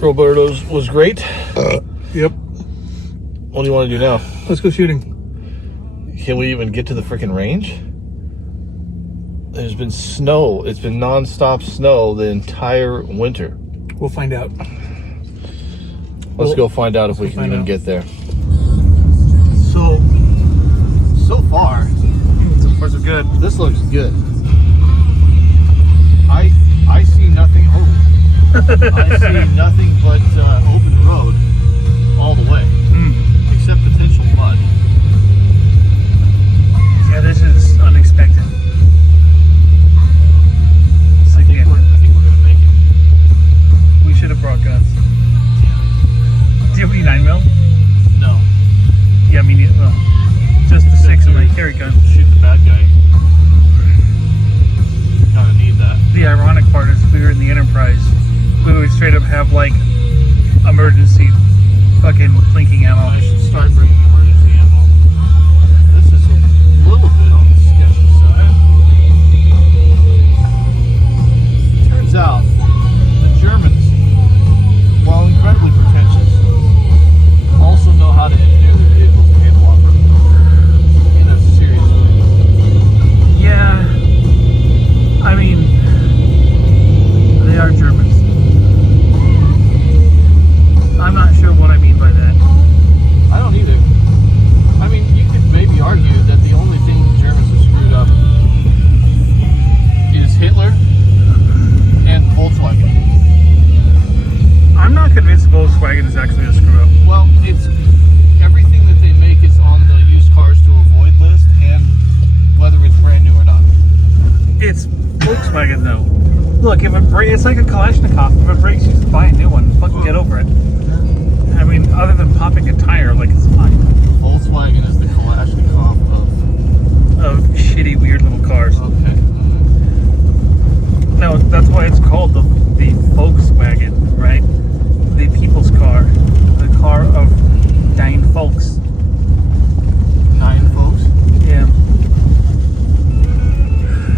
Roberto's was great. Yep. What do you want to do now? Let's go shooting. Can we even get to the freaking range? There's been snow. It's been non-stop snow the entire winter. We'll find out. Let's go find out if we can even get there. So far, so far so good. this looks good. I see nothing. I see nothing but open road all the way, except potential mud. Yeah, this is unexpected. I think we're gonna make it. We should have brought guns. Do you have any 9mm? No. Yeah, I mean, well, just the 6 and my carry gun. Shoot the bad guy. Kind of need that. The ironic part is we were in the Enterprise. We would straight up have like emergency fucking blinking ammo. I should start bringing emergency ammo. This is a little bit on the sketchy side. Turns out the Germans, while incredibly pretentious, also know how to engineer their vehicles to handle off-road in a serious way. Yeah, I mean, they are Germans. I'm not sure what I mean by that. I don't either. I mean, you could maybe argue that the only thing the Germans have screwed up is Hitler and Volkswagen. I'm not convinced Volkswagen is actually a screw up. Well, it's everything that they make is on the used cars to avoid list, and whether it's brand new or not. It's Volkswagen though. Look, if it breaks, it's like a Kalashnikov. If it breaks, you just buy a new one. Fucking get over it. I mean, other than popping a tire, like it's fine. Volkswagen is the Kalashnikov Of shitty, weird little cars. Okay. No, that's why it's called the Volkswagen, right? The people's car. The car of 9 folks. 9 folks? Yeah.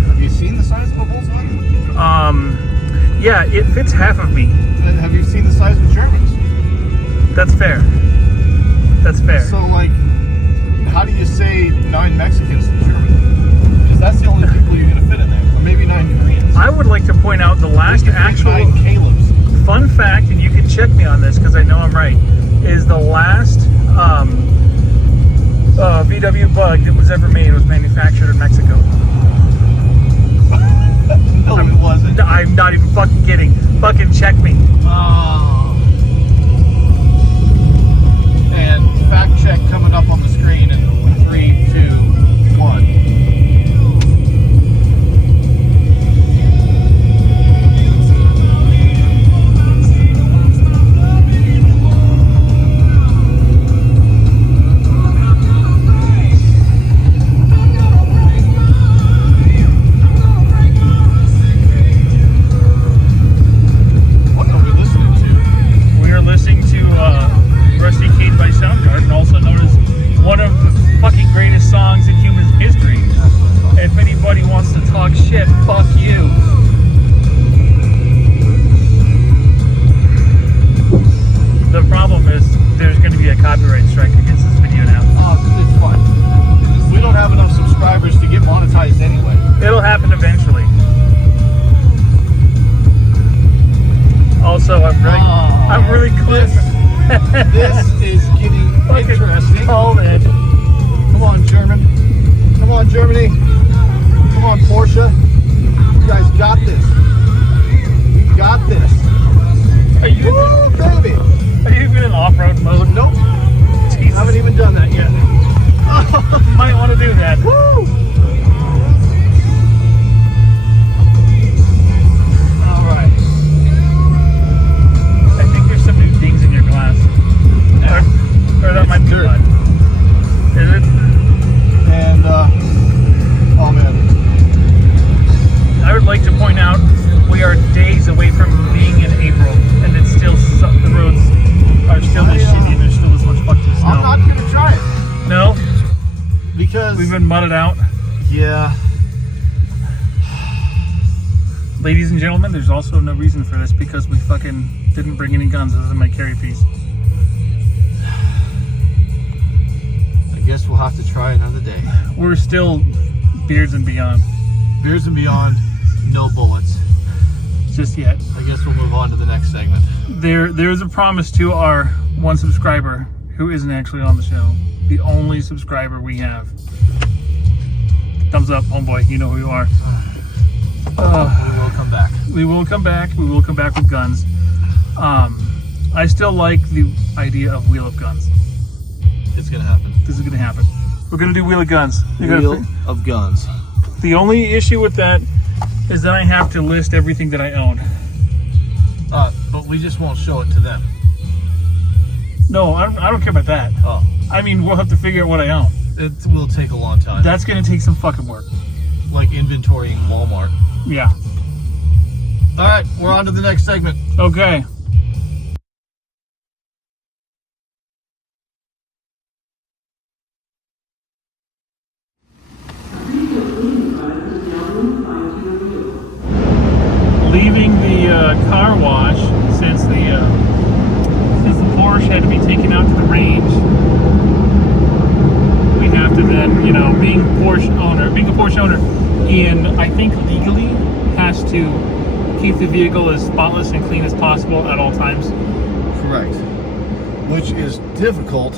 Have you seen the size of a Volkswagen? Yeah, it fits half of me. And have you seen the size of Germans? That's fair. That's fair. So, like, how do you say 9 Mexicans in German? Because that's the only people you're going to fit in there. Or maybe 9 Koreans. I would like to point out the last actual 9 Calebs. fun fact, and you can check me on this because I know I'm right, is the last VW Bug that was ever made was manufactured in Mexico. No, it wasn't. I'm not even fucking kidding. Fucking check me. Oh. And fact check coming up on the screen in 3, 2, 1. This is getting interesting. Come on, German. Come on, Germany. Come on, Porsche. You guys got this. You got this. Are you? Woo, baby. Are you even in off-road mode? Nope. Jesus. Haven't even done that yet. Might want to do that. Woo. Or that might be blood. Is it? And, oh man. I would like to point out we are days away from being in April, and it's still, the roads are still this shitty, and there's still this much fucking snow. I'm not gonna try it. No? Because we've been mudded out. Yeah. Ladies and gentlemen, there's also no reason for this because we fucking Didn't bring any guns. This is my carry piece. I guess we'll have to try another day. We're still Beards and Beyond. Beers and Beyond, no bullets. Just yet. I guess we'll move on to the next segment. There's a promise to our one subscriber who isn't actually on the show. The only subscriber we have. Thumbs up, homeboy. You know who you are. We will come back. We will come back. We will come back with guns. I still like the idea of wheel of guns. It's gonna happen. This is gonna happen. We're gonna do wheel of guns. Wheel of guns. The only issue with that is that I have to list everything that I own. But we just won't show it to them. No, I don't care about that. Oh. I mean, we'll have to figure out what I own. It will take a long time. That's gonna take some fucking work. Like inventorying Walmart. Yeah. Alright, we're on to the next segment. Okay. Leaving the car wash since the Porsche had to be taken out to the range. We have to then, being a Porsche owner, Ian, I think legally has to keep the vehicle as spotless and clean as possible at all times. Correct. Which is difficult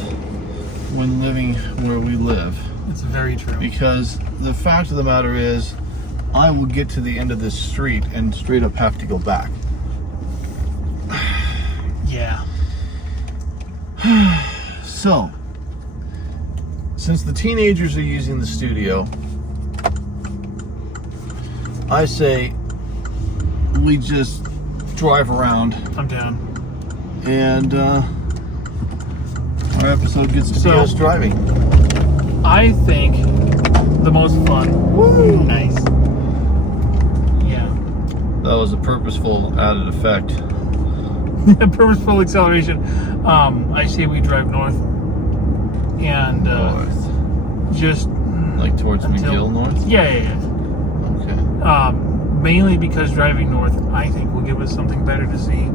when living where we live. It's very true. Because the fact of the matter is, I will get to the end of this street and straight up have to go back. Yeah. So, since the teenagers are using the studio, I say we just drive around I'm down. and our episode gets to be us driving. I think the most fun. Woo! Nice. Yeah. That was a purposeful added effect. Purposeful acceleration. I say we drive north and North. just Like towards until- McGill North? Yeah. Okay. Mainly because driving north, I think, will give us something better to see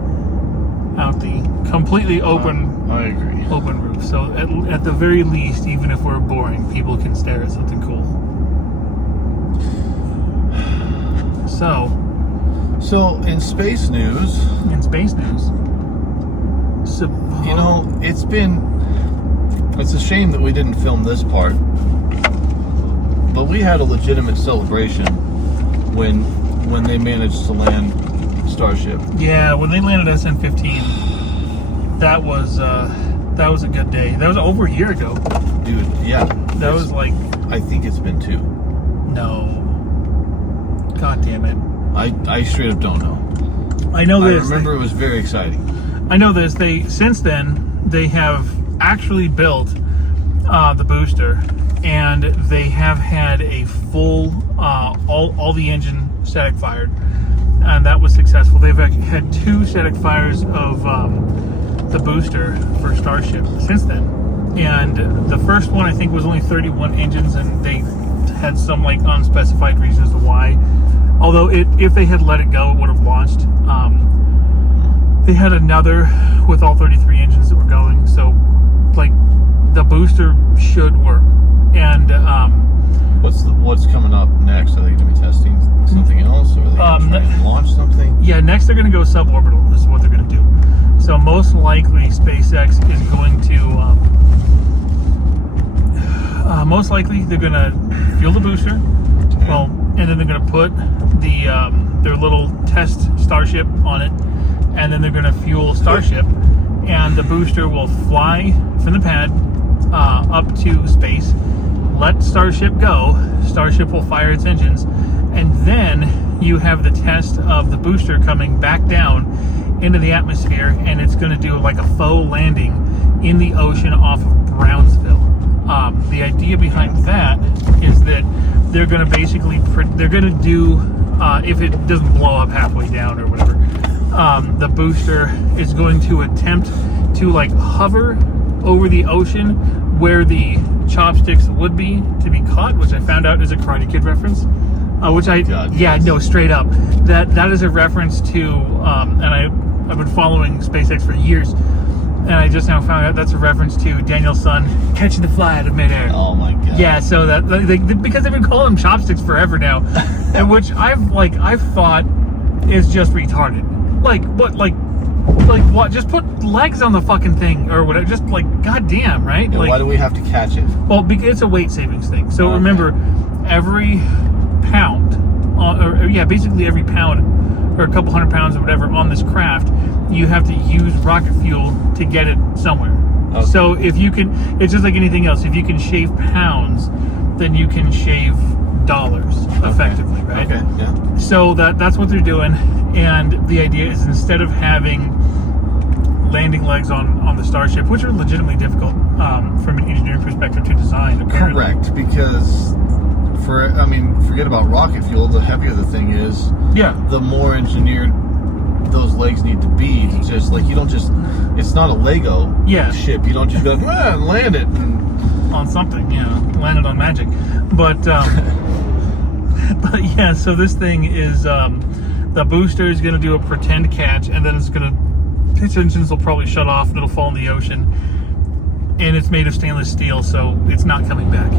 out the completely open I agree. open roof. So at the very least, even if we're boring, people can stare at something cool. So in space news, in space news, it's a shame that we didn't film this part, but we had a legitimate celebration when they managed to land Starship. Yeah, when they landed SN-15, that was a good day. That was over a year ago. Dude, yeah. That was like, I think it's been 2. no. God damn it. I straight up don't know. I know this. I remember it was very exciting. I know this. Since then they have actually built the booster, and they have had a full all the engine static fired, and that was successful. They've had 2 static fires of the booster for Starship since then, and the first one I think was only 31 engines, and they had some like unspecified reasons to why. Although if they had let it go, it would have launched. They had another with all 33 engines that were going, so like the booster should work. And what's coming up next? Are they going to be testing something else, or are they going to try and launch something? Yeah, next they're going to go suborbital. This is what they're going to do. So most likely SpaceX is going to most likely they're going to fuel the booster. Okay. Well, and then they're going to put their little test Starship on it, and then they're going to fuel Starship, and the booster will fly from the pad up to space, let Starship go, Starship will fire its engines, and then you have the test of the booster coming back down into the atmosphere, and it's going to do like a faux landing in the ocean off of Brownsville. The idea behind that is that they're going to basically, they're going to do, if it doesn't blow up halfway down or whatever, the booster is going to attempt to like hover over the ocean where the chopsticks would be to be caught, which I found out is a Karate Kid reference. Which I, God, yeah, yes. no, straight up. That is a reference to, and I've been following SpaceX for years, and I just now found out that's a reference to Daniel's son catching the fly out of midair. Oh my god. Yeah, so that because they've been calling them chopsticks forever now, and which I've thought is just retarded. Like what? Just put legs on the fucking thing or whatever. Just goddamn, right? Yeah, why do we have to catch it? Well, because it's a weight savings thing. So Okay. remember, every pound, basically every pound or a couple hundred pounds or whatever on this craft, you have to use rocket fuel to get it somewhere. Okay. So if you can, it's just like anything else. If you can shave pounds, then you can shave dollars effectively, right? Okay, yeah. So that's what they're doing, and the idea is instead of having landing legs on the Starship, which are legitimately difficult from an engineering perspective to design. Apparently. Correct, because forget about rocket fuel. The heavier the thing is, Yeah. the more engineered those legs need to be. To just you don't just. It's not a Lego ship. You don't just go and land it. On something, landed on magic, but yeah. So this thing is the booster is going to do a pretend catch, and then its engines will probably shut off, and it'll fall in the ocean. And it's made of stainless steel, so it's not coming back.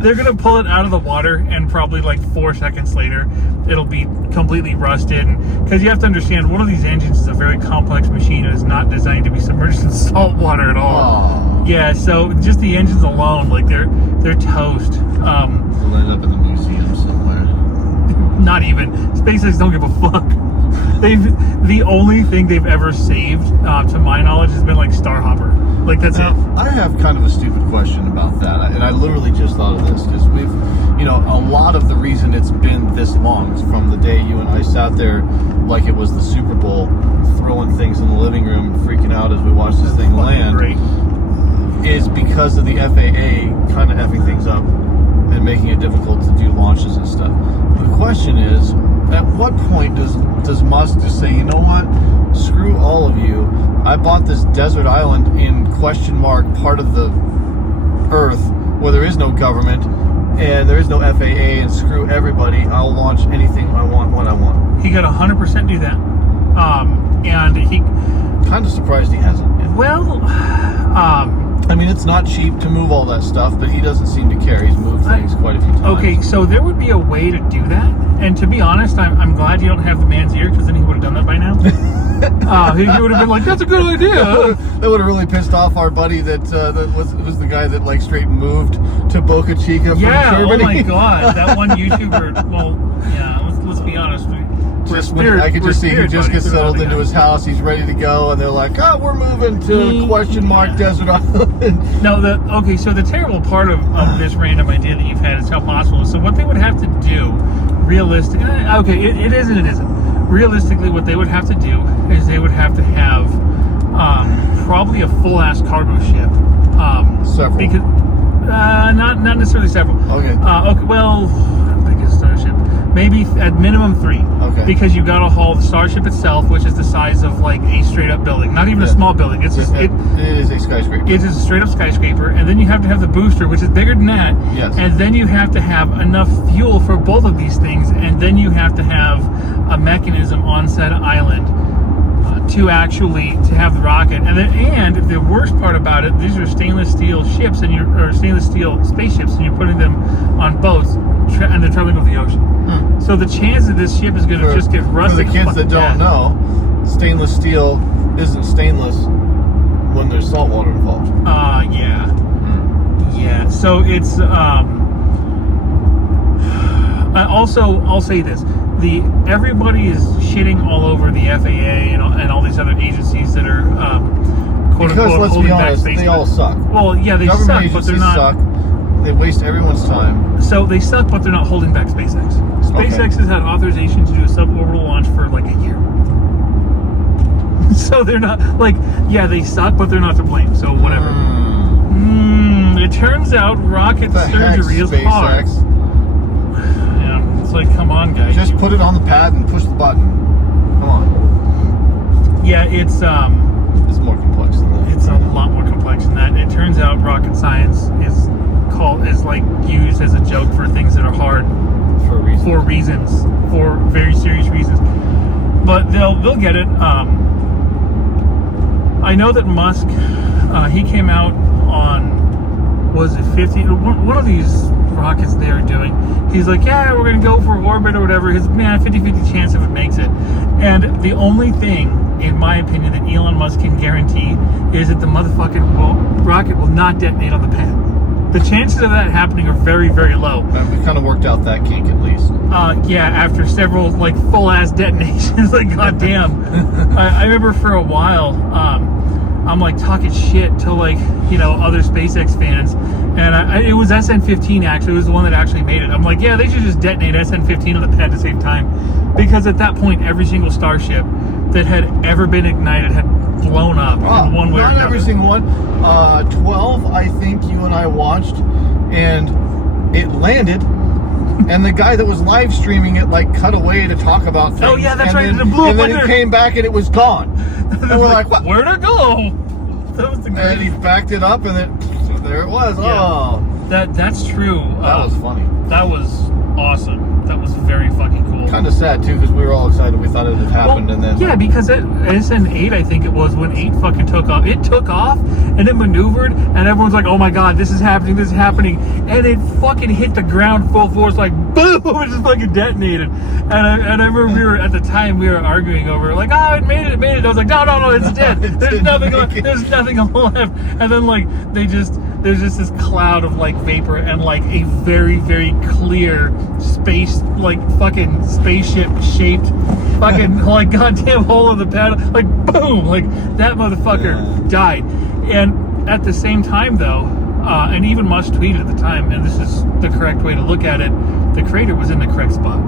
They're gonna pull it out of the water, and probably 4 seconds later, it'll be completely rusted. Because you have to understand, one of these engines is a very complex machine and is not designed to be submerged in salt water at all. Oh. Yeah, so just the engines alone, they're toast. They'll end up in the museum somewhere. Not even. SpaceX don't give a fuck. The only thing they've ever saved, to my knowledge, has been Starhopper. That's it. I have kind of a stupid question about that, and I literally just thought of this because we've, a lot of the reason it's been this long from the day you and I sat there like it was the Super Bowl, throwing things in the living room, freaking out as we watched this thing land, Great. is because of the FAA kind of effing things up and making it difficult to do launches and stuff. The question is, at what point does Musk just say, you know what, screw all of you, I bought this desert island in part of the earth where there is no government and there is no FAA, and screw everybody, I'll launch anything I want when I want. He got 100% do that. And he... Kind of surprised he hasn't. Well, it's not cheap to move all that stuff, but he doesn't seem to care. He's moved things quite a few times. Okay, so there would be a way to do that. And to be honest, I'm glad you don't have the man's ear, because then he would have done that by now. He would have been like, that's a good idea. That would have really pissed off our buddy that was the guy that straight moved to Boca Chica from Germany. Oh my god, that one YouTuber. Well, yeah, let's be honest. I could just see him just get settled into his house. He's ready to go, and they're like, "Oh, we're moving to Desert Island." No, so the terrible part of this random idea that you've had is how possible. So what they would have to do, realistically, it is and it isn't. Realistically, what they would have to do is they would have to have probably a full-ass cargo ship. Several. Because not necessarily several. Okay. Well, biggest starship. Maybe at minimum 3. Okay. Because you got to haul the Starship itself, which is the size of a straight up building. Not even a small building. It's just it is a skyscraper. It is a straight up skyscraper, and then you have to have the booster, which is bigger than that. Yes. And then you have to have enough fuel for both of these things, and then you have to have a mechanism on said island to have the rocket. And the worst part about it, these are stainless steel ships or stainless steel spaceships, and you're putting them on boats, and they're traveling over the ocean. So the chance that this ship is going to just get rusted. For the kids that don't know, stainless steel isn't stainless when there's salt water involved. Yeah. Yeah. So it's also, I'll say this: everybody is shitting all over the FAA and all these other agencies that are quote because unquote let's holding be back honest, space. they all suck. Well, yeah, they Government suck, but they're agencies not. suck. They waste everyone's time. So they suck, but they're not holding back SpaceX. SpaceX has had authorization to do a suborbital launch for a year. So they're not they suck, but they're not to blame. So whatever. It turns out rocket surgery is hard. Yeah, it's come on, guys. Just put it on the pad and push the button. Come on. Yeah, it's more complex than that. It's a lot more complex than that. It turns out rocket science is used as a joke for things that are hard for reasons, for very serious reasons. but they'll get it. I know that Musk, he came out on, was it 50? One of these rockets they were doing. He's like, yeah, we're gonna go for orbit or whatever. His 50-50 chance if it makes it. And the only thing, in my opinion, that Elon Musk can guarantee is that the motherfucking rocket will not detonate on the pad. The chances of that happening are very, very low. And we kind of worked out that kink at least. Yeah, after several like full-ass detonations, like goddamn. I remember for a while, I'm like talking shit to like, you know, other SpaceX fans, and it was SN15 actually. It was the one that actually made it. I'm like, yeah, they should just detonate SN15 on the pad to save time, because at that point, every single Starship that had ever been ignited had blown up in one way or another. Not every single one. 12, I think you and I watched, and it landed. And the guy that was live streaming it like cut away to talk about things. Oh yeah, that's right. Then, And it blew up and then later. it came back and it was gone. And we're like, what? Where'd it go? That was the And he backed it up, and then there it was. Yeah. Oh, That's true. that was funny. That was awesome. That was very fucking cool. Kind of sad too, because we were all excited. We thought it had happened, Well, and then yeah, because at SN8, I think it was, when 8 fucking took off. It took off and it maneuvered, and everyone's like, "Oh my god, this is happening! This is happening!" And it fucking hit the ground full force, like boom! It just fucking detonated. And I remember at the time we were arguing over like, "Oh, it made it!" I was like, "No, it's dead. There's nothing left." And then like there's just this cloud of like vapor and like a very, very clear space, like fucking spaceship shaped fucking like goddamn hole in the pad, like boom, like that motherfucker died. And at the same time though, and even Musk tweeted at the time, and this is the correct way to look at it, the crater was in the correct spot.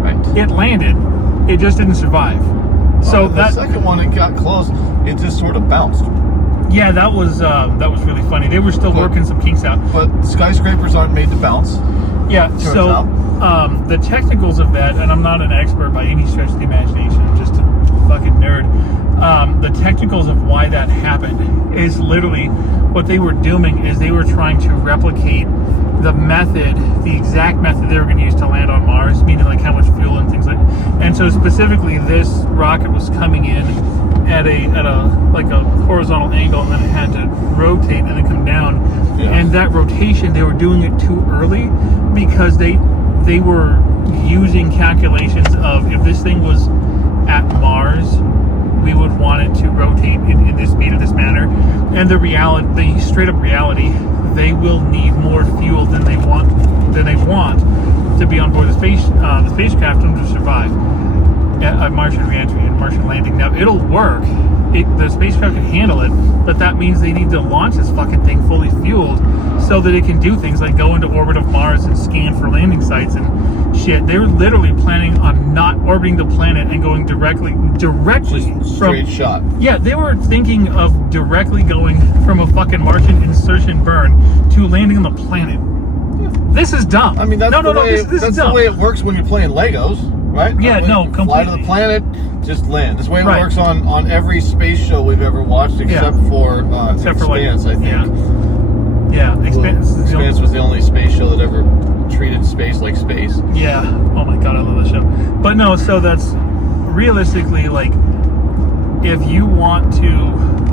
right. It landed, it just didn't survive. So The second one, it got close. It just sort of bounced. yeah, that was really funny. They were still working some kinks out. But skyscrapers aren't made to bounce. Yeah, so the technicals of that, and I'm not an expert by any stretch of the imagination, I'm just a fucking nerd. The technicals of why that happened is literally what they were doing is they were trying to replicate the exact method they were going to use to land on Mars, meaning like how much fuel and things like that. And so specifically this rocket was coming in at a like a horizontal angle, and then it had to rotate and then come down. Yeah. And that rotation, they were doing it too early because they were using calculations of if this thing was at Mars, we would want it to rotate in this speed, in this manner. And the straight up reality, they will need more fuel than they want to be on board the spacecraft and to survive a Martian reentry and Martian landing. Now it'll work. The spacecraft can handle it, but that means they need to launch this fucking thing fully fueled so that it can do things like go into orbit of Mars and scan for landing sites and shit. They were literally planning on not orbiting the planet and going directly Just straight shot. Yeah, they were thinking of directly going from a fucking Martian insertion burn to landing on the planet. This is dumb. I mean, that's this is dumb. the way it works when you're playing Legos, right? Yeah, no, you fly to the completely. planet, just land. That's the way it Right. works on every space show we've ever watched, except for Expanse, I think. Yeah, Expanse. Expanse was the only space show that ever treated space like space. Yeah. Oh my god, I love this show. But no, so that's realistically like, if you want to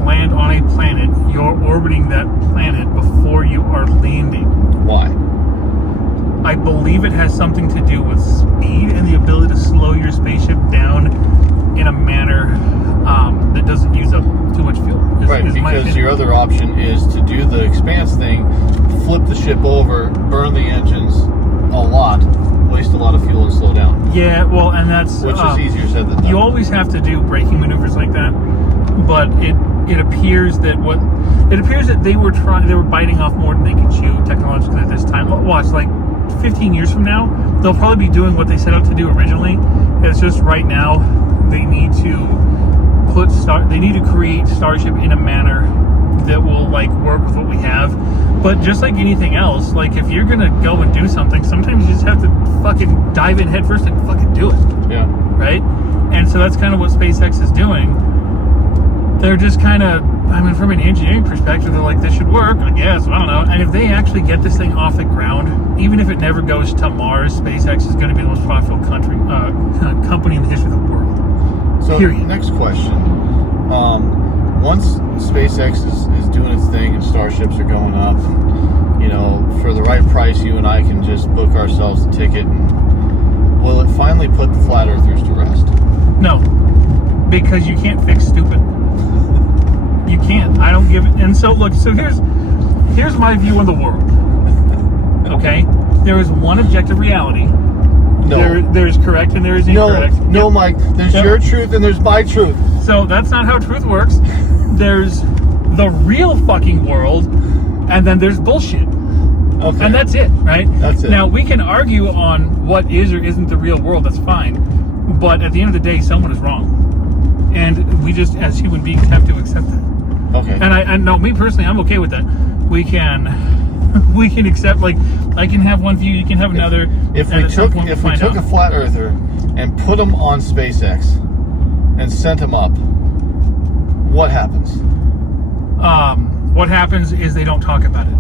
land on a planet, you're orbiting that planet before you are landing. Why? I believe it has something to do with speed and the ability to slow your spaceship down in a manner that doesn't use up too much fuel. Right, because your other option is to do the Expanse thing, flip the ship over, burn the engines a lot, waste a lot of fuel, and slow down. Yeah, well, and that's which is easier said than done. You always have to do braking maneuvers like that, but it appears that they were biting off more than they could chew technologically at this time. Watch, like 15 years from now, they'll probably be doing what they set out to do originally. It's just right now they need to create Starship in a manner that will like work with what we have. But just like anything else, like if you're gonna go and do something, sometimes you just have to fucking dive in head first and fucking do it. Yeah. Right? And so that's kind of what SpaceX is doing. They're just kind of, I mean, from an engineering perspective, they're like, this should work, I guess, I don't know. And if they actually get this thing off the ground, even if it never goes to Mars, SpaceX is going to be the most profitable company in the history of the world. So Period. next question. Once SpaceX is doing its thing and starships are going up, and, you know, for the right price, you and I can just book ourselves a ticket. And will it finally put the flat earthers to rest? No, because you can't fix stupid. You can't. I don't give it. And so look. So here's my view of the world. Okay, there is one objective reality. No. There is correct and there is incorrect. No, Mike. There's your truth and there's my truth. So that's not how truth works. There's the real fucking world, and then there's bullshit. Okay. And that's it, right? That's it. Now, we can argue on what is or isn't the real world. That's fine. But at the end of the day, someone is wrong. And we just, as human beings, have to accept that. Okay. And I know, me personally, I'm okay with that. We can accept, like, I can have one view, you can have another. If we took a flat earther and put him on SpaceX and sent him up, what happens? What happens is they don't talk about it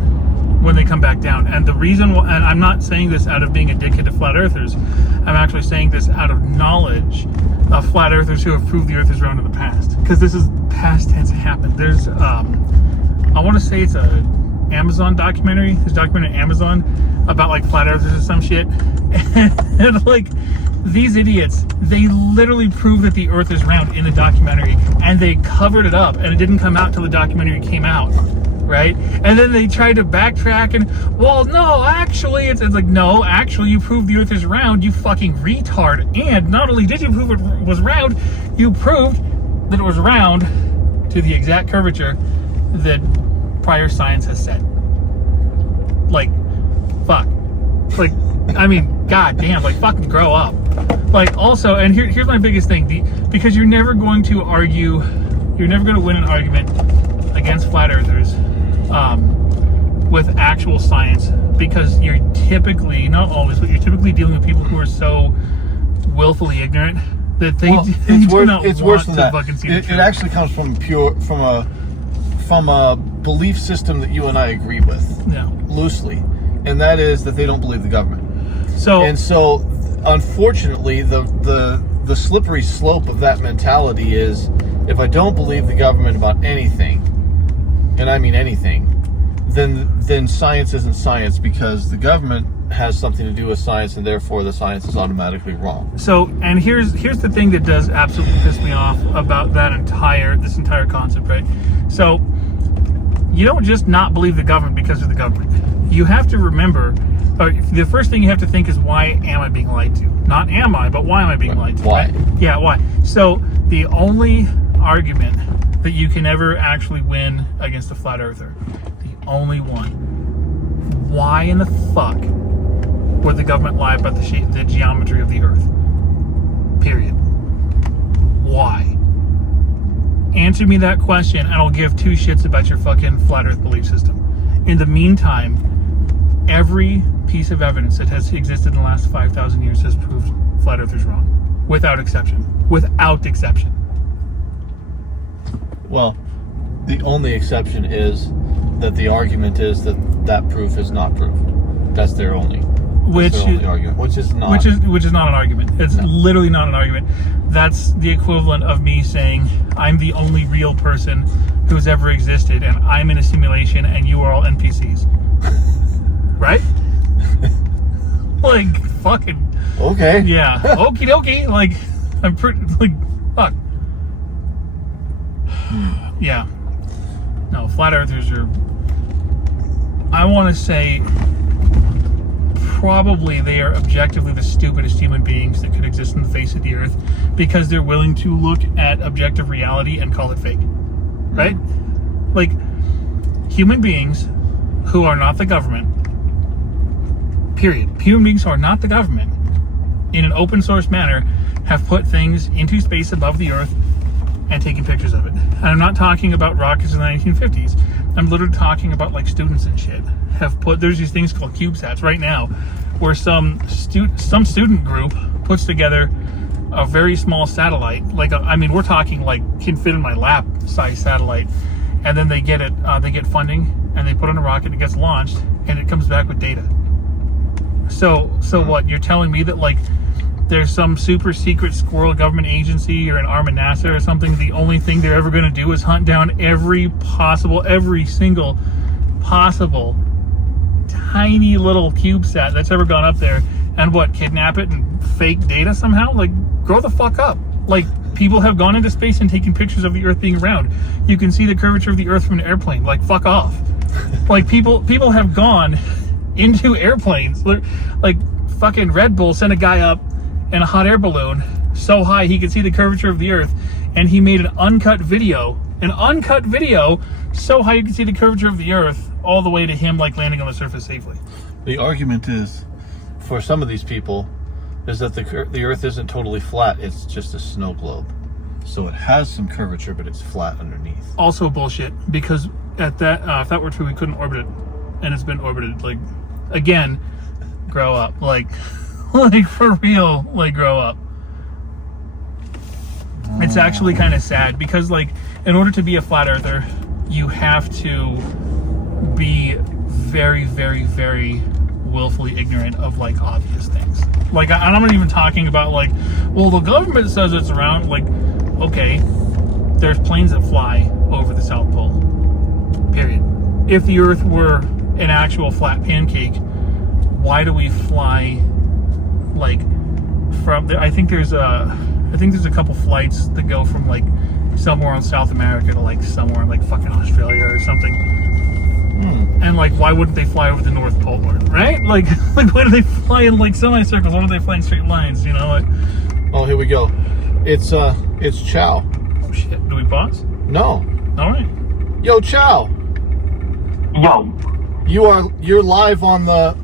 when they come back down. And the reason, and I'm not saying this out of being a dickhead to flat earthers, I'm actually saying this out of knowledge of flat earthers who have proved the earth is round in the past. Because this is past tense happened. There's, I want to say it's a Amazon documentary. There's a documentary on Amazon about like flat earthers or some shit. And like, these idiots, they literally prove that the earth is round in the documentary, and they covered it up, and it didn't come out till the documentary came out, right? And then they tried to backtrack and, well, no, actually, it's like, no, actually, you proved the earth is round, you fucking retard. And not only did you prove it was round, you proved that it was round to the exact curvature that prior science has said. Like, fuck. Like, I mean, goddamn, like, fucking grow up. Like, also, and here's my biggest thing, because you're never going to argue, you're never going to win an argument against flat earthers with actual science, because you're typically, not always, but you're typically dealing with people who are so willfully ignorant that they, it's worse than that. Fucking see it actually comes from a belief system that you and I agree with, loosely, and that is that they don't believe the government. So unfortunately, the slippery slope of that mentality is, if I don't believe the government about anything, and I mean anything, then science isn't science, because the government has something to do with science, and therefore the science is automatically wrong. So, and here's the thing that does absolutely piss me off about this entire concept, right? So, you don't just not believe the government because of the government. You have to remember, the first thing you have to think is, why am I being lied to? Not am I, but why am I being lied to? Why? Right? Yeah, why? So the only argument that you can ever actually win against a flat earther, the only one, why in the fuck would the government lie about the geometry of the earth? Period. Why? Answer me that question, and I'll give two shits about your fucking flat earth belief system. In the meantime, every piece of evidence that has existed in the last 5,000 years has proved flat earthers wrong. Without exception. Without exception. Well, the only exception is that the argument is that proof is not proof. That's their only argument, which is not an argument. It's literally not an argument. That's the equivalent of me saying I'm the only real person who's ever existed, and I'm in a simulation, and you are all NPCs. Right? Like, fucking. Okay. Yeah. Okie dokie. Like, I'm pretty. Like, fuck. Yeah. No, flat earthers are. I want to say, probably they are objectively the stupidest human beings that could exist on the face of the earth, because they're willing to look at objective reality and call it fake. Right? Like, human beings who are not the government, period. Human beings who are not the government, in an open source manner, have put things into space above the earth and taken pictures of it. And I'm not talking about rockets in the 1950s. I'm literally talking about, like, students and shit have put, there's these things called CubeSats right now, where some student group puts together a very small satellite, like we're talking like can fit in my lap size satellite, and then they get funding, and they put on a rocket, it gets launched, and it comes back with data. So what, you're telling me that, like, there's some super secret squirrel government agency or an arm of NASA or something. The only thing they're ever going to do is hunt down every single possible tiny little CubeSat that's ever gone up there, and kidnap it and fake data somehow? Like, grow the fuck up. Like, people have gone into space and taken pictures of the Earth being round. You can see the curvature of the Earth from an airplane. Like, fuck off. Like, people have gone into airplanes. Like, fucking Red Bull sent a guy up in a hot air balloon so high he could see the curvature of the Earth, and he made an uncut video so high you could see the curvature of the Earth all the way to him, like, landing on the surface safely. The argument is, for some of these people, is that the Earth isn't totally flat. It's just a snow globe. So it has some curvature, but it's flat underneath. Also bullshit, because at that, if that were true, we couldn't orbit it. And it's been orbited. Like, again, grow up. Like for real, like, grow up. It's actually kind of sad, because, like, in order to be a flat earther, you have to be very, very, very willfully ignorant of, like, obvious things. Like, I'm not even talking about, like, well, the government says it's around. Like, okay, there's planes that fly over the South Pole, period. If the Earth were an actual flat pancake, why do we fly, like, from there? I think there's a couple flights that go from, like, somewhere in South America to, like, somewhere in, like, fucking Australia or something. And, like, why wouldn't they fly over the North Pole, right? Like why do they fly in, like, semicircles? Why don't they fly in straight lines, you know? Like, oh, here we go. It's Chow. oh shit, do we pause? No. All right. Yo, Chow. Yo. You're live on the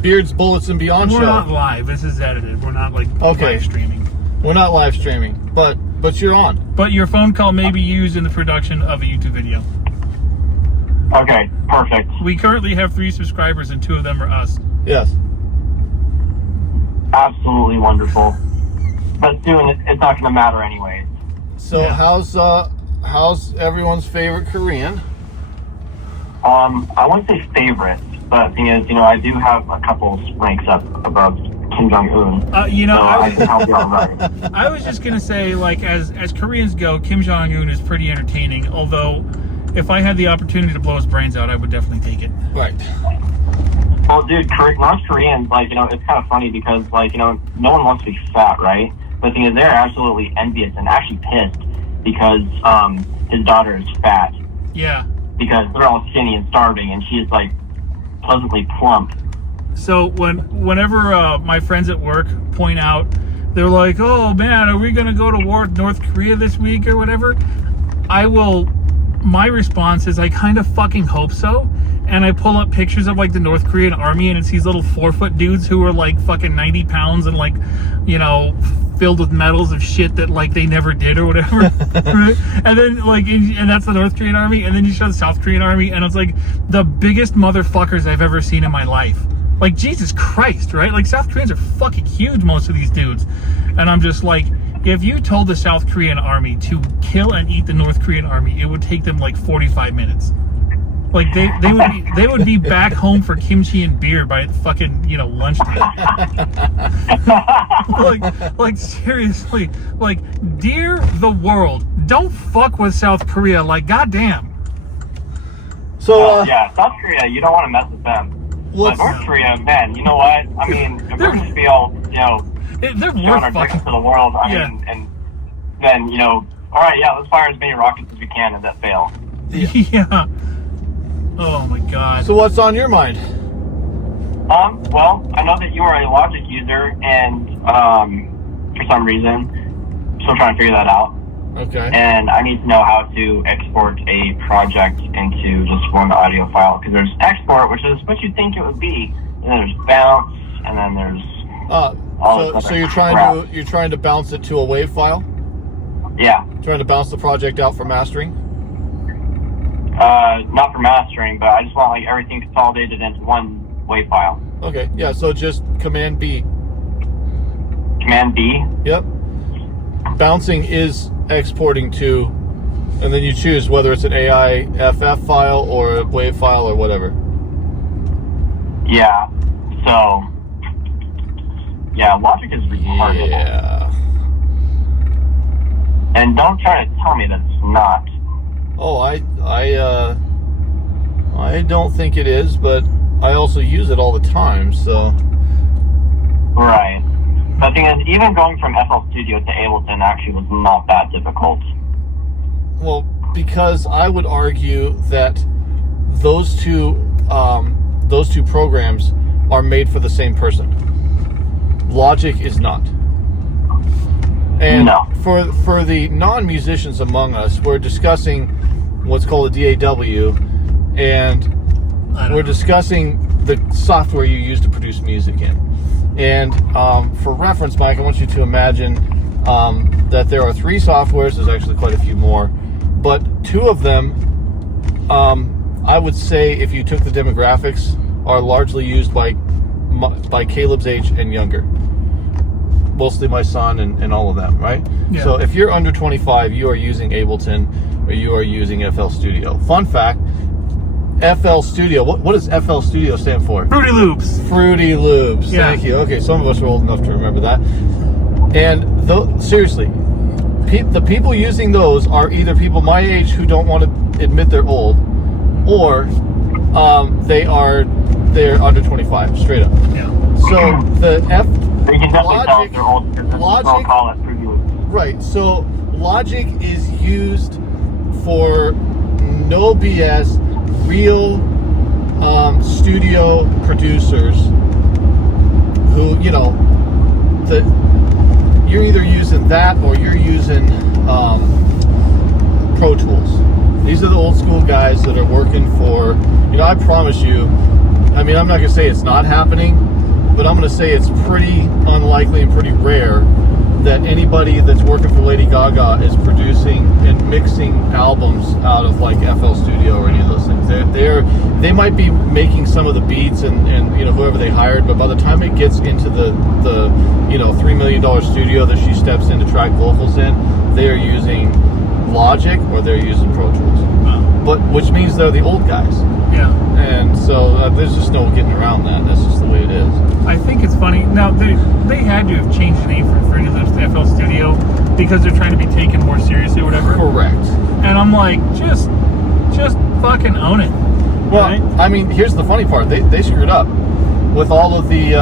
Beards, Bullets, and Beyond We're show. not live. This is edited. We're not, like, live streaming. We're not live streaming, but you're on. But your phone call may be used in the production of a YouTube video. Okay, perfect. We currently have 3 subscribers, and 2 of them are us. Yes. Absolutely wonderful. But soon it's not going to matter anyways. So Yeah. how's everyone's favorite Korean? I wouldn't say favorite, but the thing is, I do have a couple ranks up above Kim Jong-un. So I can help you out right. I was just gonna say, like, as Koreans go, Kim Jong-un is pretty entertaining. Although, if I had the opportunity to blow his brains out, I would definitely take it. Right. Well, dude, North Koreans, like, it's kind of funny because, like, no one wants to be fat, right? But the thing is, they're absolutely envious and actually pissed because his daughter is fat. Yeah. Because they're all skinny and starving, and she's, like, pleasantly plump. So whenever my friends at work point out, they're like, "Oh man, are we gonna go to war with North Korea this week or whatever?" My response is, I kind of fucking hope so. And I pull up pictures of, like, the North Korean army, and it's these little 4-foot dudes who are, like, fucking 90 pounds and, like, filled with medals of shit that, like, they never did or whatever. Right? And then, like, and that's the North Korean army. And then you show the South Korean army, and it's, like, the biggest motherfuckers I've ever seen in my life. Like, Jesus Christ, right? Like, South Koreans are fucking huge, most of these dudes. And I'm just like, if you told the South Korean army to kill and eat the North Korean army, it would take them, like, 45 minutes. Like, they would be back home for kimchi and beer by fucking, lunchtime. like seriously, like, dear the world, don't fuck with South Korea. Like, goddamn. So yeah, South Korea, you don't want to mess with them. But North Korea, man, you know what? I mean, if we're going to be all, they're showing worth our dicks fucking. to the world, I Yeah. mean, and then, all right, yeah, let's fire as many rockets as we can and that fail. Yeah. Oh my god. So what's on your mind? Well, I know that you are a Logic user, and for some reason, I'm still trying to figure that out. Okay. And I need to know how to export a project into just one audio file, because there's export, which is what you think it would be, and then there's bounce, and then there's so you're trying to bounce it to a WAV file? Yeah. Trying to bounce the project out for mastering? Not for mastering, but I just want, like, everything consolidated into one WAV file. Okay. Yeah. So just Command B. Command B. Yep. Bouncing is exporting to, and then you choose whether it's an AIFF file or a WAV file or whatever. Yeah. So Yeah, logic is retarded. Yeah. And don't try to tell me that it's not. Oh, I don't think it is, but I also use it all the time, so. Right. The thing is, even going from FL Studio to Ableton actually was not that difficult. Well, because I would argue that those two programs are made for the same person. Logic is not. And No. for the non-musicians among us, we're discussing what's called a DAW, and we're discussing the software you use to produce music in. And for reference, Mike, I want you to imagine that there are 3 softwares. There's actually quite a few more, but 2 of them, I would say, if you took the demographics, are largely used by Caleb's age and younger. Mostly my son and all of them, right? Yeah. So if you're under 25, you are using Ableton or you are using FL Studio. Fun fact, FL Studio, what does FL Studio stand for? Fruity Loops. Fruity Loops. Yeah. Thank you. Okay, some of us are old enough to remember that. And seriously, the people using those are either people my age who don't want to admit they're old, or they're under 25, straight up. Yeah. So the You can definitely tell if they're old because they'll Logic, call it Fruity Loops. right? So Logic is used for no BS, real studio producers who, you're either using that or you're using Pro Tools. These are the old school guys that are working for, I promise you, I mean, I'm not going to say it's not happening, but I'm going to say it's pretty unlikely and pretty rare that anybody that's working for Lady Gaga is producing and mixing albums out of like FL Studio or any of those things. They might be making some of the beats and whoever they hired, but by the time it gets into the $3 million studio that she steps in to track vocals in, they are using Logic or they're using Pro Tools. Wow. But which means they're the old guys. Yeah. And so there's just no getting around that. That's just the way it is. I think it's funny. Now, they had to have changed the name from Fruity Loops to FL Studio because they're trying to be taken more seriously or whatever. Correct. And I'm like, just fucking own it. Well, right? I mean, here's the funny part. They screwed up with all of the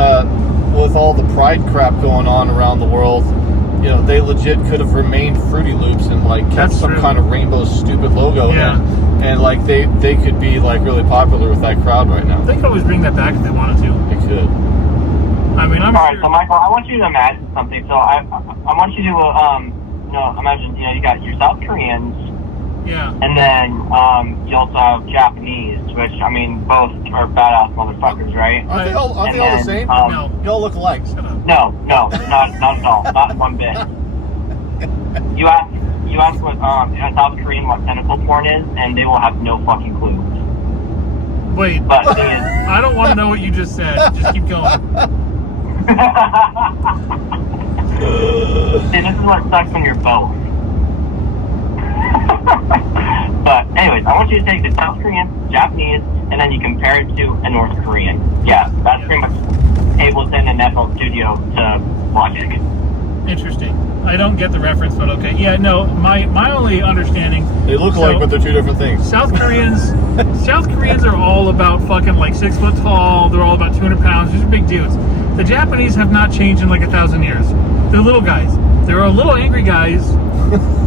pride crap going on around the world. They legit could have remained Fruity Loops and like kept That's some true. kind of rainbow stupid logo. Yeah. And like they could be like really popular with that crowd right now. They could always bring that back if they wanted to. They could. I mean, I'm All right, sure. so Michael, I want you to imagine something. So I want you to imagine you got your South Koreans, Yeah. and then you also have Japanese, which I mean both are badass motherfuckers, right? Aren't they all the same? No. You all look alike. Shut up. No, not at all, not one bit. You ask what a South Korean what tentacle porn is, and they will have no fucking clue. Wait. But the thing is, I don't want to know what you just said. Just keep going. see, this is what sucks when you're both. But anyways, I want you to take the South Korean, Japanese, and then you compare it to a North Korean. Yeah, that's pretty much Ableton and FL Studio to Logic. Interesting. I don't get the reference, but okay. Yeah, no, my only understanding. They look alike, but they're two different things. South Koreans are all about fucking like 6 foot tall. They're all about 200 pounds. These are big dudes. The Japanese have not changed in like 1,000 years. They're little guys. They're little angry guys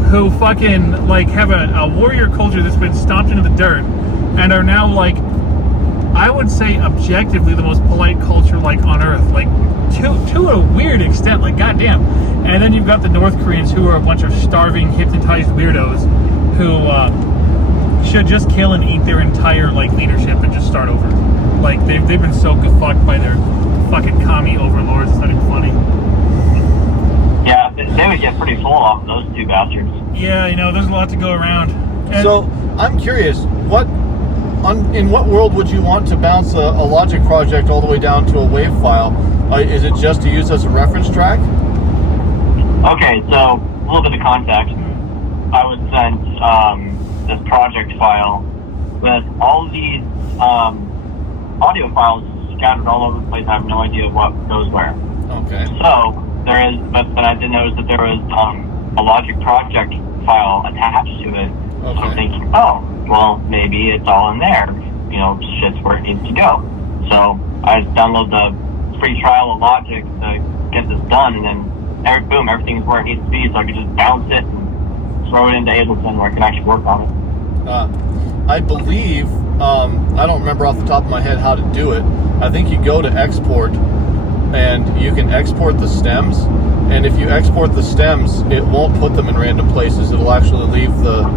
who fucking like have a warrior culture that's been stomped into the dirt and are now like, I would say objectively the most polite culture like on earth. Like to a weird extent, like goddamn. And then you've got the North Koreans who are a bunch of starving, hypnotized weirdos who should just kill and eat their entire like leadership and just start over. Like they've been so fucked by their fucking commie overlords. It's not even funny. Yeah, they would get pretty full off those two bastards. Yeah, there's a lot to go around. And So I'm curious, in what world would you want to bounce a Logic project all the way down to a WAV file? Is it just to use as a reference track? Okay, so a little bit of context. I would send this project file with all these audio files scattered all over the place. I have no idea what goes where. Okay. So there is, but I did notice that there was a Logic project file attached to it. So I'm thinking, oh, well, maybe it's all in there. You know, shit's where it needs to go. So I download the free trial of Logic to get this done, and then boom, everything's where it needs to be. So I can just bounce it and throw it into Ableton where I can actually work on it. I believe, I don't remember off the top of my head how to do it. I think you go to export, and you can export the stems. And if you export the stems, it won't put them in random places. It'll actually leave the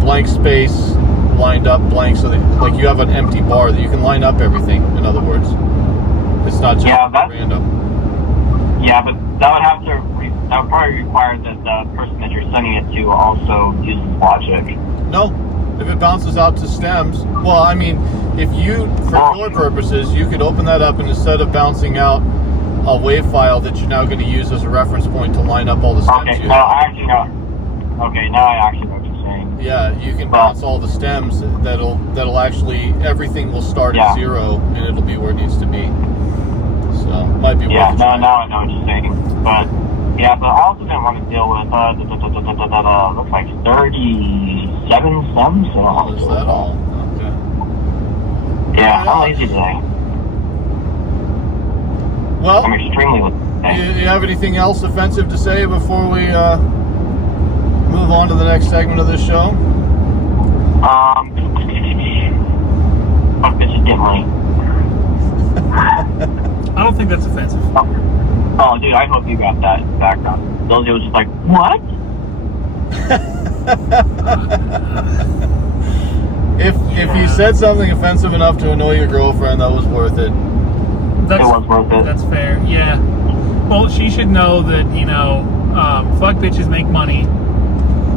blank space lined up blank, so that like you have an empty bar that you can line up everything. In other words, it's not just random. Yeah, but that would have to that would probably require that the person that you're sending it to also uses Logic. No, if it bounces out to stems, well, I mean, if you, for your purposes, you could open that up, and instead of bouncing out a WAV file that you're now going to use as a reference point to line up all the stems. Okay, now I actually know. Okay, now I actually know what you're saying. Yeah, you can bounce all the stems. That'll actually, everything will start at 0, and it'll be where it needs to be. So might be. Yeah, now I know what you're saying. But yeah, but I also didn't want to deal with looks like 37 stems. So is that all? Okay. Yeah, I'm lazy today. Well, I'm extremely lazy. You have anything else offensive to say before we move on to the next segment of this show? Fuck, this is getting late. I don't think that's offensive. Oh, dude, I hope you got that in the background. Those was just like, what? If you said something offensive enough to annoy your girlfriend, that was worth it. It was worth it. That's fair, yeah. Well, she should know that, fuck bitches make money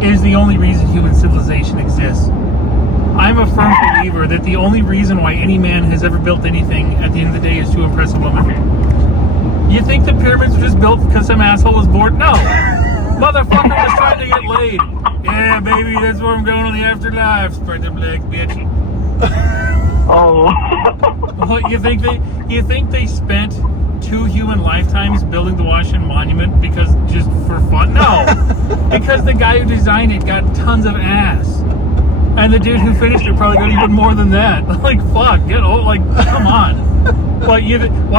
is the only reason human civilization exists. I'm a firm believer that the only reason why any man has ever built anything at the end of the day is to impress a woman. You think the pyramids were just built because some asshole was bored? No. Motherfucker was trying to get laid. Yeah, baby, that's where I'm going in the afterlife. Spread them legs, bitch. Oh. What, you think they spent 2 human lifetimes building the Washington Monument because just for fun? No. Because the guy who designed it got tons of ass. And the dude who finished it probably got even more than that. Like, fuck, come on. Why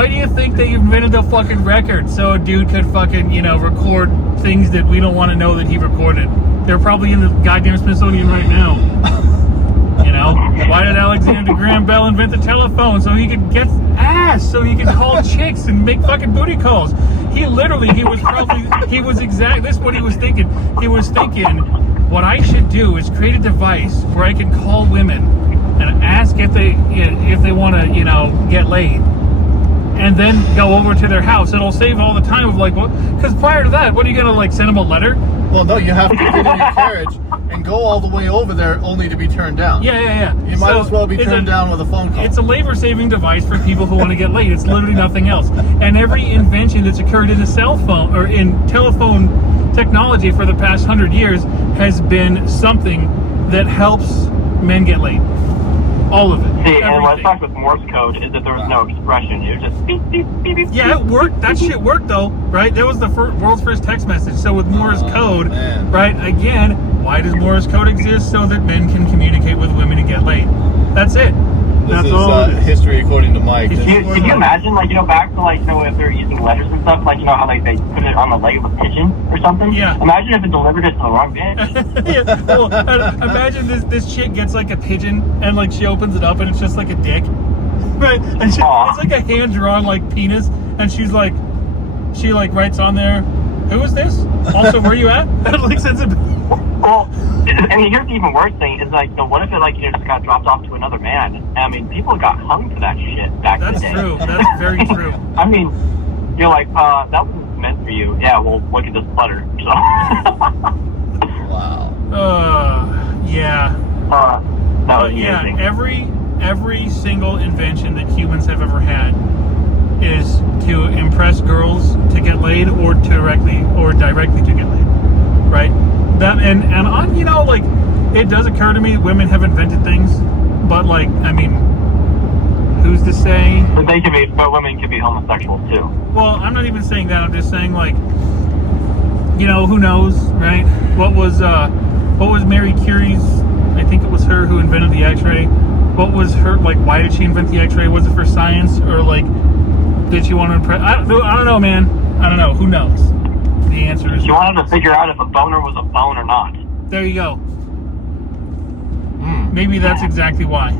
do you think they invented the fucking record? So a dude could fucking, record things that we don't want to know that he recorded. They're probably in the goddamn Smithsonian right now. Why did Alexander Graham Bell invent the telephone? So he could get ass, so he could call chicks and make fucking booty calls. This is what he was thinking. He was thinking, what I should do is create a device where I can call women and ask if they want to, get laid. And then go over to their house. It'll save all the time of because prior to that, what are you gonna send them a letter? Well, no, you have to get in your carriage and go all the way over there only to be turned down. Yeah. You might as well be turned down with a phone call. It's a labor-saving device for people who want to get laid. It's literally nothing else. And every invention that's occurred in a cell phone or in telephone technology for the past 100 years has been something that helps men get laid. All of it. See, and what sucks with Morse code is that there was no expression. It was just beep, beep, beep, beep. Yeah, it worked. That shit worked, though, right? That was the world's first text message. So with Morse code, right, again, why does Morse code exist? So that men can communicate with women and get laid. That's it. This is history according to Mike. Can you imagine, back to, if they're using letters and stuff, how, they put it on the leg of a pigeon or something? Yeah. Imagine if it delivered it to the wrong bitch. Yeah. Well, imagine this chick gets, a pigeon, and, she opens it up, and it's just, a dick. Right? And it's, a hand-drawn, penis, and she's, she, writes on there, who is this? Also, where you at? And, sends it. Well, here's the even worse thing is what if it just got dropped off to another man? I mean, people got hung for that shit back in the day. That's true. That's very true. I mean, you're that wasn't meant for you. Yeah, well, look at this butter. So. Wow. Yeah. That was amazing. Every single invention that humans have ever had is to impress girls to get laid or directly to get laid. Right? That and on, it does occur to me women have invented things, but who's to say? But women can be homosexual too. Well, I'm not even saying that. I'm just saying, like, you know, who knows, right? What was Mary Curie's? I think it was her who invented the X-ray. What was her, like? Why did she invent the X-ray? Was it for science, or like, did she want to impress? I don't know, man. I don't know. Who knows? The answer is. She wanted to figure out if a boner was a bone or not. There you go. Maybe that's exactly why.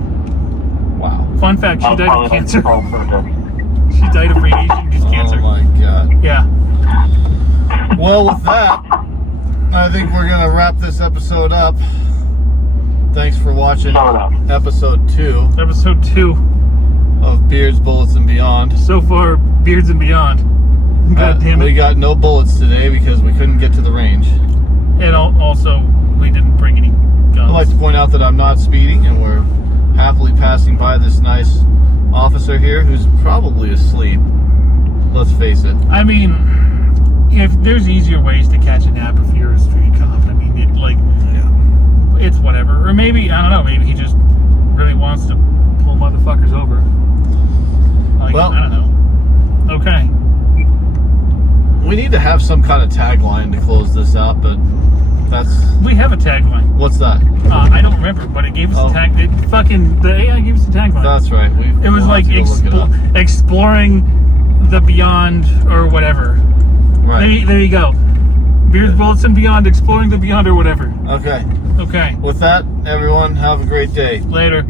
Wow. Fun fact: she That was died of probably cancer. the sole purpose. She died of radiation-induced cancer. Oh my god. Yeah. Well, with that, I think we're gonna wrap this episode up. Thanks for watching episode 2 Episode 2. of Beards, Bullets, and Beyond. So far, Beards and Beyond. God damn it. We got no bullets today because we couldn't get to the range. And also, we didn't bring any guns. I'd like to point out that I'm not speeding, and we're happily passing by this nice officer here who's probably asleep. Let's face it. I mean, if there's easier ways to catch a nap if you're a street cop, I mean, it's whatever. Or maybe, I don't know, maybe he just really wants to pull motherfuckers over. Like, Well, I don't know. Okay. We need to have some kind of tagline to close this out, but We have a tagline. what's that? I don't remember, but it gave us a tag. The AI gave us a tagline. That's right. It was like exploring the beyond or whatever. Right. There you go. Beards, Bullets, and Beyond, exploring the beyond or whatever. Okay. Okay. With that, everyone, have a great day. Later.